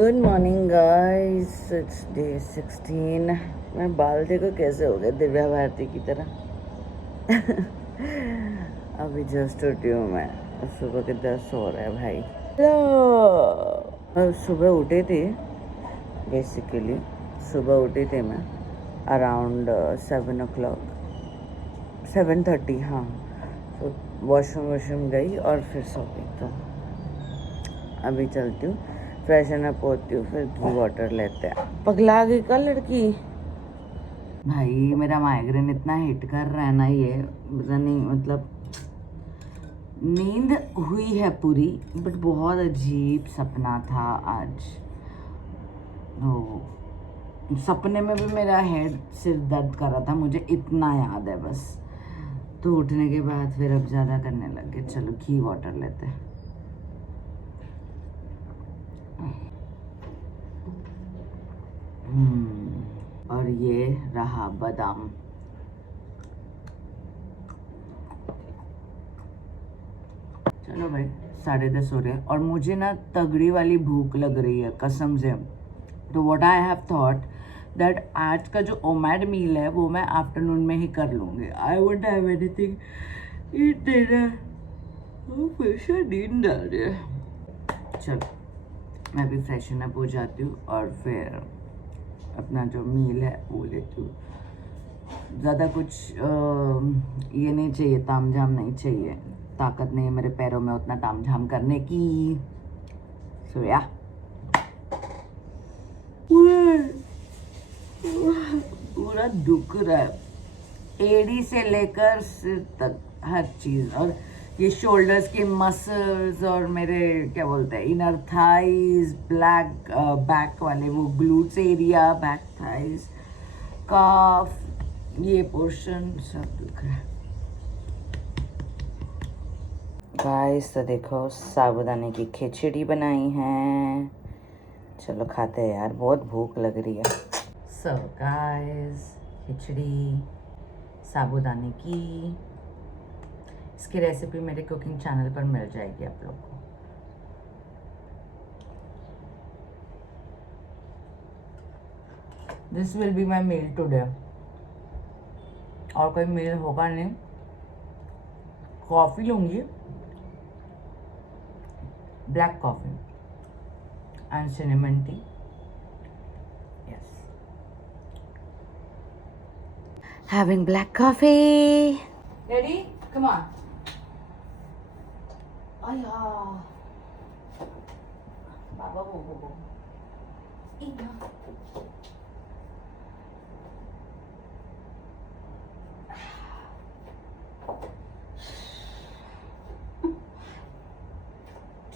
Good morning guys, it's day 16। मैं बाल देखो कैसे हो गए दिव्या भारती की तरह। अभी जस्ट उठी हूँ मैं। सुबह के 10 हो रहे हैं भाई। हेलो, सुबह उठे थे बेसिकली। सुबह उठी थी मैं अराउंड 7 o'clock, 7:30। हाँ, तो वॉशरूम गई और फिर सो गई। तो अभी चलती हूँ, फ्रेशन अप होती हूँ, फिर घी वाटर लेते हैं। पगला गई का लड़की। भाई मेरा माइग्रेन इतना हिट कर रहा है ना, ये पता नहीं, मतलब नींद हुई है पूरी, बट बहुत अजीब सपना था आज। तो सपने में भी मेरा हेड सिर दर्द कर रहा था, मुझे इतना याद है बस। तो उठने के बाद फिर अब ज़्यादा करने लग गए। चलो घी वाटर लेते हैं। और ये रहा बादाम। चलो भाई, 10:30 हो रहे हैं और मुझे ना तगड़ी वाली भूख लग रही है कसम से। तो what I have thought that आज का जो ओमैड मील है वो मैं आफ्टरनून में ही कर लूँगी। I won't have anything eat dinner. फिर से नींद आ रही है। चलो मैं भी फ्रेशन अप हो जाती हूँ और फिर अपना जो मील है वो लेती हूँ। ज़्यादा कुछ ये नहीं चाहिए, तामझाम नहीं चाहिए। ताकत नहीं है मेरे पैरों में उतना तामझाम करने की। सो या पूरा दुख रहा है, एड़ी से लेकर सिर तक हर चीज़। और ये शोल्डर्स के मसल्स और मेरे क्या बोलते हैं इनर थाइज, ब्लैक बैक वाले वो ग्लूट्स एरिया, बैक थाइज, काफ, ये पोर्शन सब दुख रहा है। गाइस तो देखो साबूदाने की खिचड़ी बनाई है। चलो खाते हैं यार, बहुत भूख लग रही है। सो गाइस, खिचड़ी साबूदाने की, इसकी रेसिपी मेरे कुकिंग चैनल पर मिल जाएगी आप लोग को। This will be my meal today. और कोई मील होगा नहीं। कॉफ़ी लूँगी, black coffee and cinnamon tea. Yes, having black coffee. Ready? Come on. Aya. Baba bo. Ina.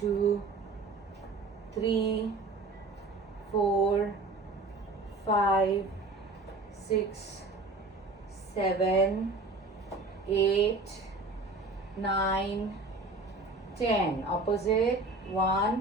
Two, three, 4, 5, 6, 7, 8, 9, 10. Opposite. 1,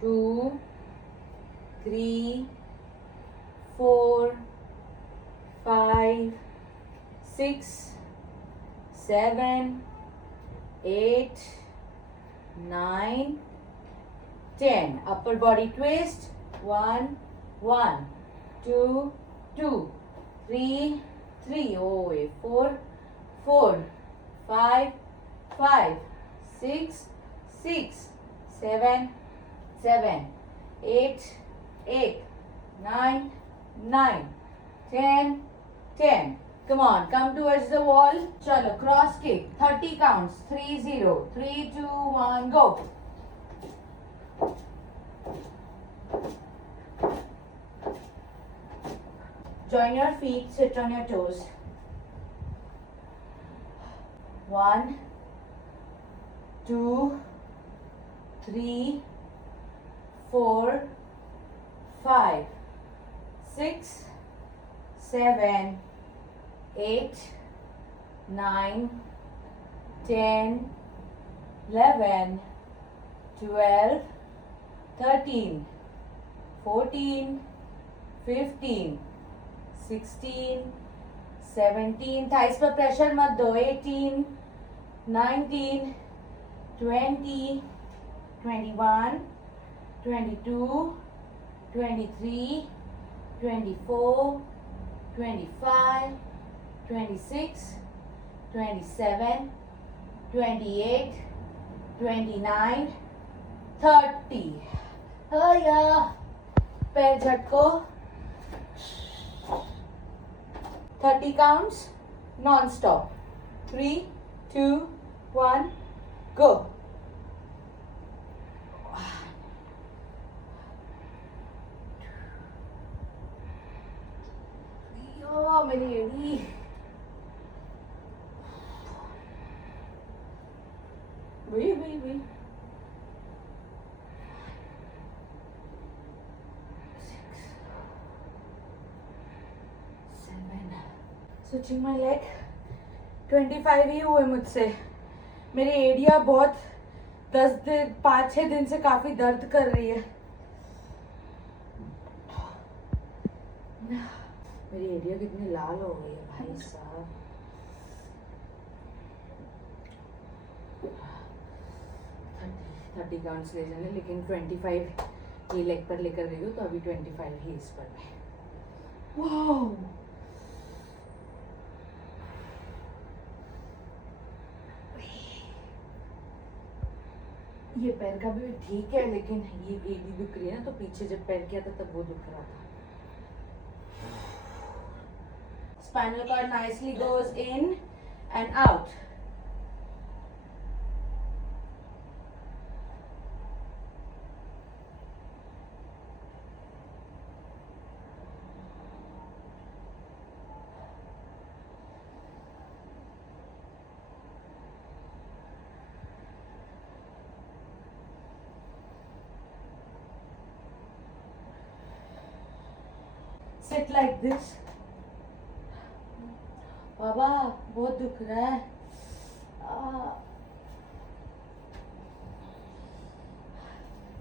2, 3, 4, 5, 6, 7, 8, 9, 10. Upper body twist. 1, 1, 2, 2, 3, 3. Oh, 4, 4, 5, 5, 6, 6, 7, 7, 8, 8, 9, 9, 10, 10. Come on, come towards the wall. Chalo, cross kick. 30 counts. 3, 0. 3, 2, 1, go. Join your feet, sit on your toes. 1, 2, 3, 4, 5, 6, 7, 8, 9, 10, 11, 12, 13, 14, 15, 16, 17. Thighs पर pressure मत दो. 18, 19, 20, 21, 22, 23, 24, 25, 26, 27, 28, 29, 30. Oh yeah. पैर झटको. 30 counts non-stop. 3, 2, 1, go. Oh, मेरी एड़ी. Wait. 6, 7. Switching my leg. 25 ही हुए मुझसे. मेरी एड़ियाँ बहुत 5-6 दिन से काफी दर्द कर रही है. मेरी एड़ियाँ कितनी लाल हो गई है भाई साहब. 30 काउंट्स ले जाने, लेकिन 25 ये लेग पर लेकर गई हूँ, तो अभी 25 ही इस पर है. वाओ. ये पैर का भी ठीक है, लेकिन ये एड़ी दुख रही है ना, तो पीछे जब पैर किया था तब वो दुख रहा था. Spinal cord nicely goes in and out. Sit like this. बाबा बहुत दुख रहा है.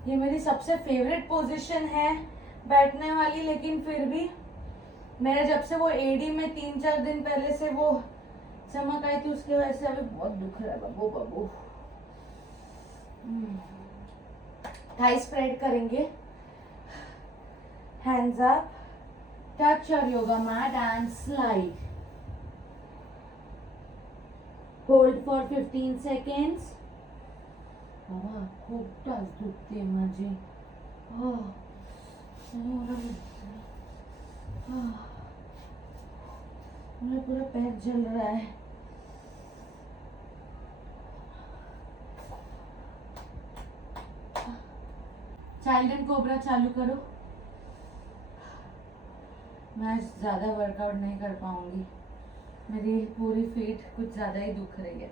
ये मेरी सबसे फेवरेट पोजीशन है बैठने वाली, लेकिन फिर भी मेरे जब से वो एडी में 3-4 दिन पहले से वो चमक आई थी, उसकी वजह से अभी बहुत दुख रहा है बाबू. थाई स्प्रेड करेंगे. Hands up, touch your yoga mat and slide. Hold for 15 seconds. बाबा खूप टाच दुखते माझी. मेरा पूरा पैर जल रहा है. चाइल्ड एंड कोबरा चालू करो. मैं ज्यादा वर्कआउट नहीं कर पाऊंगी, मेरी पूरी फीट कुछ ज्यादा ही दुख रही है.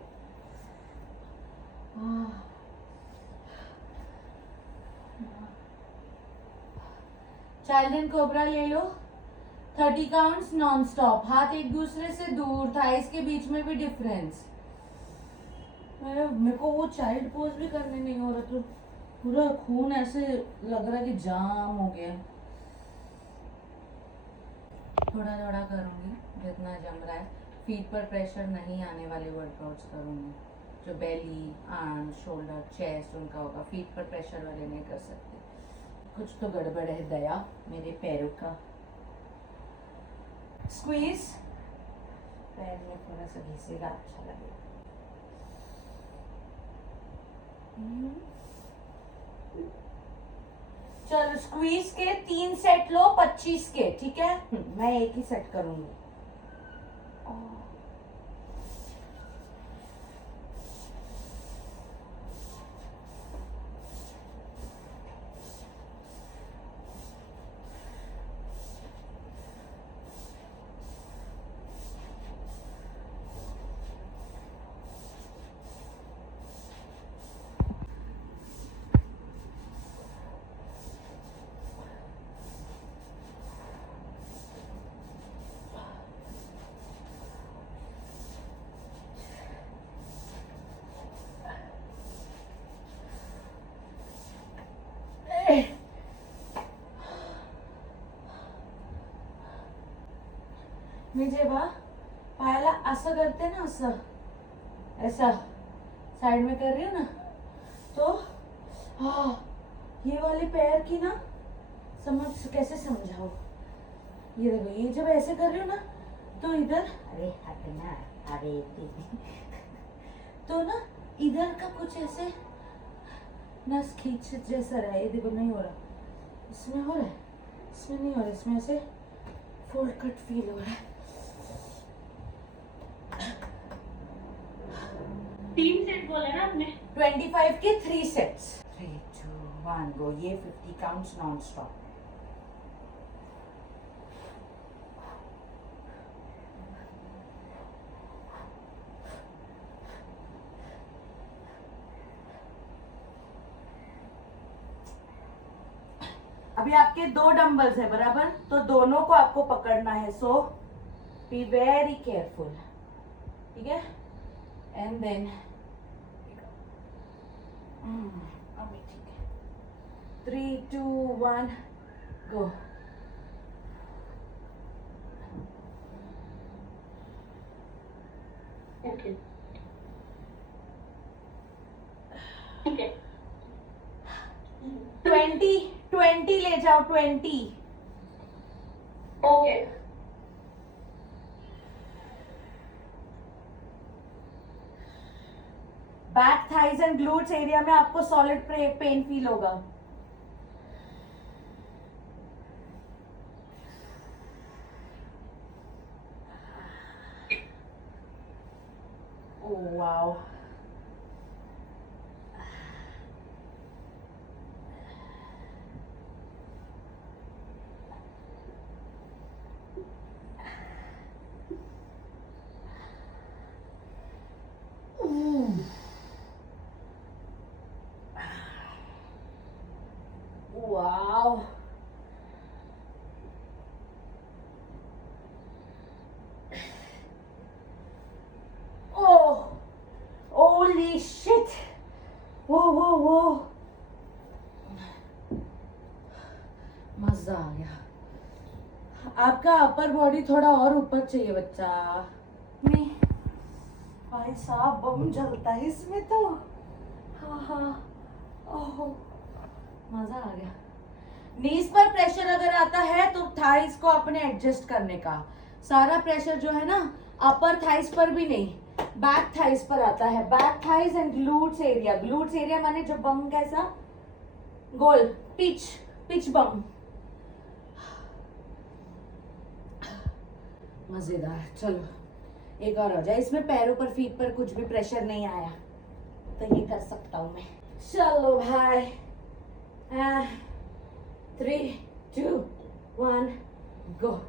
चाइल्ड एंड कोबरा ले लो. 30 काउंट्स नॉन स्टॉप. हाथ एक दूसरे से दूर, थाइस के बीच में भी डिफरेंस. मेरे को वो चाइल्ड पोज भी करने नहीं हो रहा, तो पूरा खून ऐसे लग रहा है कि जाम हो गया. थोड़ा थोड़ा करूंगी जितना जम रहा है. फीट पर प्रेशर नहीं आने वाले वर्कआउट्स करूंगी. जो बेली, आर्म, शोल्डर, चेस्ट उनका होगा. फीट पर प्रेशर वाले नहीं कर सकते. कुछ तो गड़बड़ है दया मेरे पैरों का. स्क्वीज. पैर में थोड़ा सा घिसेगा, अच्छा लगेगा. चलो स्क्वीज के 3 सेट लो 25 के. ठीक है, मैं एक ही सेट करूंगी. मी जेव्हा पायाला असं करते ना, असं ऐसा साइड में कर रही हूँ ना, तो ये वाले पैर की ना समझ कैसे समझाओ, ये देखो, ये जब ऐसे कर रहे हो ना तो इधर, अरे हटना, अरे तो ना इधर का कुछ ऐसे नस खींच जैसा रहा है। ये देखो नहीं हो रहा, इसमें हो रहा है, इसमें नहीं हो रहा, इसमें ऐसे फोल्ड कट फील हो रहा है। 3 सेट बोले ना आपने? 25 के 3 सेट्स। 3 2 1 गो। ये 50 काउंट्स नॉन स्टॉप। अभी आपके 2 डंबल्स है बराबर, तो दोनों को आपको पकड़ना है, सो बी वेरी केयरफुल, ठीक है? एंड देन अभी ठीक है, 3 2 1 गो। ओके ठीक है। 20 ले जाओ, 20। Okay back thighs and glutes area में आपको सॉलिड पेन फील होगा। ओह वाओ, वाओ, ओह होली शिट, वो मजा आ गया। आपका अपर बॉडी थोड़ा और ऊपर चाहिए बच्चा। नहीं भाई साहब, बम जलता है इसमें तो। हाँ हाँ, ओह मजा आ गया। नीज पर प्रेशर अगर आता है तो थाइस को अपने एडजस्ट करने का। सारा प्रेशर जो है ना अपर थाइस पर भी नहीं, बैक थाइस पर आता है। Back thighs and glutes area. Glutes area माने जो बम कैसा गोल, पिच बम। मजेदार। चलो एक और हो जाए। इसमें पैरों पर, फीट पर कुछ भी प्रेशर नहीं आया तो ये कर सकता हूं मैं। चलो भाई, 3 2 1 गो।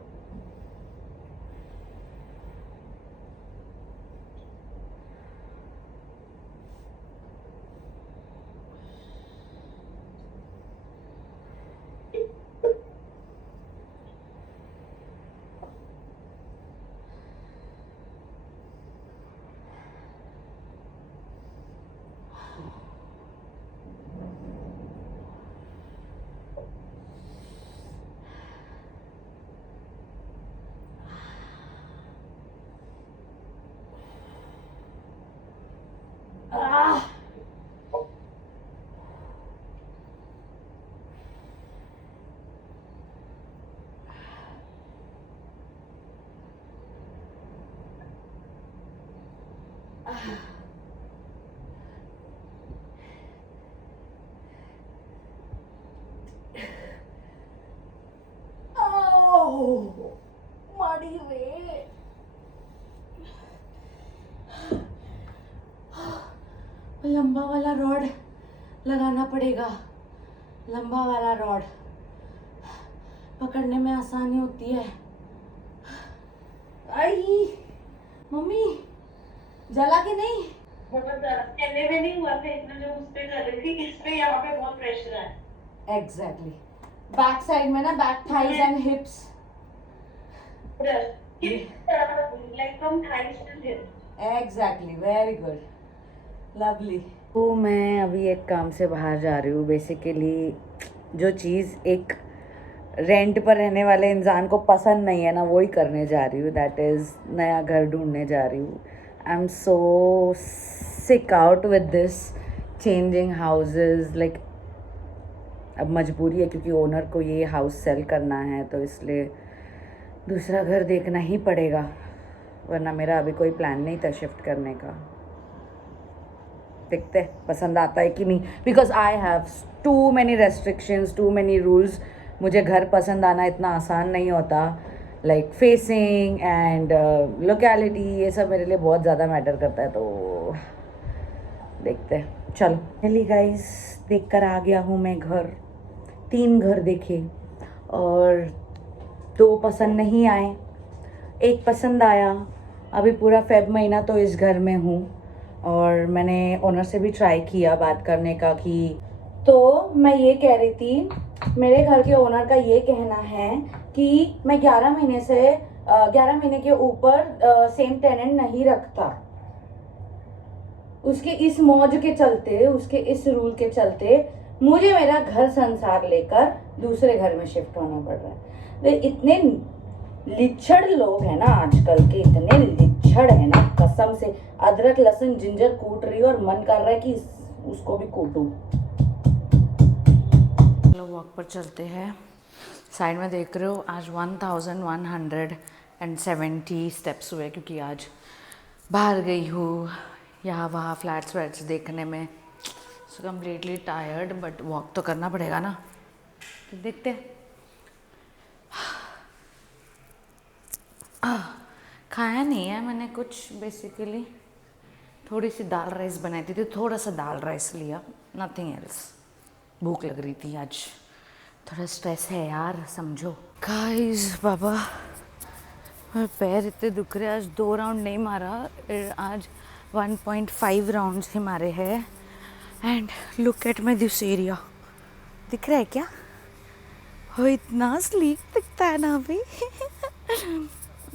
माड़ी वे, लंबा वाला रॉड लगाना पड़ेगा। लंबा वाला रॉड पकड़ने में आसानी होती है। आई मम्मी, जला के नहीं? मतलब चलने में नहीं हुआ था इतना, जो उस पे कर रही थी, इस पे यहाँ पे बहुत प्रेशर है। एग्जैक्टली, बैक साइड में ना, back thighs and hips. Like from thighs to hip. Exactly, very good, lovely. तो मैं अभी एक काम से बाहर जा रही हूँ। बेसिकली जो चीज़ एक रेंट पर रहने वाले इंसान को पसंद नहीं है ना, वो ही करने जा रही हूँ। दैट इज़ नया घर ढूंढने जा रही हूँ। I am so sick out with this changing houses. Like अब मजबूरी है क्योंकि ओनर को ये हाउस सेल करना है, तो इसलिए दूसरा घर देखना ही पड़ेगा, वरना मेरा अभी कोई प्लान नहीं था शिफ्ट करने का। देखते पसंद आता है कि नहीं, because I have too many restrictions, too many rules. मुझे घर पसंद आना इतना आसान नहीं होता, लाइक फेसिंग एंड लोकेलिटी, ये सब मेरे लिए बहुत ज़्यादा मैटर करता है। तो देखते हैं, चलो चलिए गाइस, देख कर आ गया हूँ मैं घर। 3 घर देखे और 2 पसंद नहीं आए, 1 पसंद आया। अभी पूरा फेब महीना तो इस घर में हूँ और मैंने ओनर से भी ट्राई किया बात करने का कि, तो मैं ये कह रही थी, मेरे घर के ओनर का ये कहना है कि मैं 11 महीने से 11 महीने के ऊपर सेम टेनेंट नहीं रखता। उसके इस मौज के चलते, उसके इस रूल के चलते मुझे मेरा घर संसार लेकर दूसरे घर में शिफ्ट होना पड़ रहा है। तो इतने लिच्छड़ लोग हैं ना आजकल के, इतने लिच्छड़ है ना, कसम से। अदरक लहसुन जिंजर कूट रही और मन कर रहा है कि उसको भी कूटूं। चलो वॉक पर चलते हैं। साइड में देख रहे हो, आज 1170 स्टेप्स हुए क्योंकि आज बाहर गई हूँ यहाँ वहाँ फ्लैट्स वैट्स देखने में। So completely tired, but walk तो करना पड़ेगा ना, तो देखते हैं। खाया नहीं है मैंने कुछ, बेसिकली थोड़ी सी दाल राइस बनाई थी, तो थोड़ा सा दाल राइस लिया, नथिंग एल्स। भूख लग रही थी आज, थोड़ा स्ट्रेस है यार, समझो। गाइस बाबा, मेरे पैर इतने दुख रहे, आज 2 राउंड नहीं मारा, आज 1.5 राउंड्स ही मारे हैं। And look at my this area, दिख रहा है क्या? हो, इतना स्लीक दिखता है ना अभी।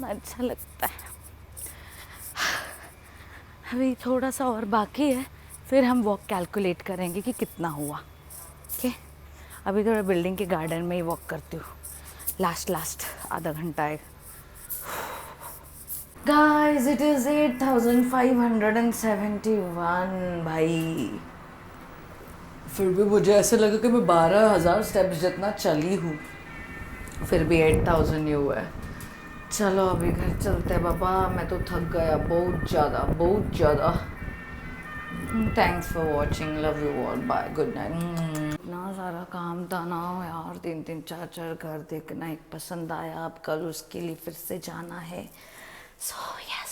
अच्छा लगता है। अभी थोड़ा सा और बाकी है, फिर हम वॉक कैलकुलेट करेंगे कि कितना हुआ। ओके, अभी थोड़ा बिल्डिंग के गार्डन में ही वॉक करती हूँ, लास्ट आधा घंटा है। गाइस इट इज़ 8571 भाई। फिर भी मुझे ऐसे लगा कि मैं 12,000 स्टेप्स जितना चली हूँ, फिर भी 8,000 ही हुआ है। चलो अभी घर चलते हैं बाबा, मैं तो थक गया बहुत ज़्यादा। Thanks for watching, love you all, bye, good night. इतना सारा काम था ना यार, 3 4 घर देखना, एक पसंद आया, अब कल उसके लिए फिर से जाना है। So yes.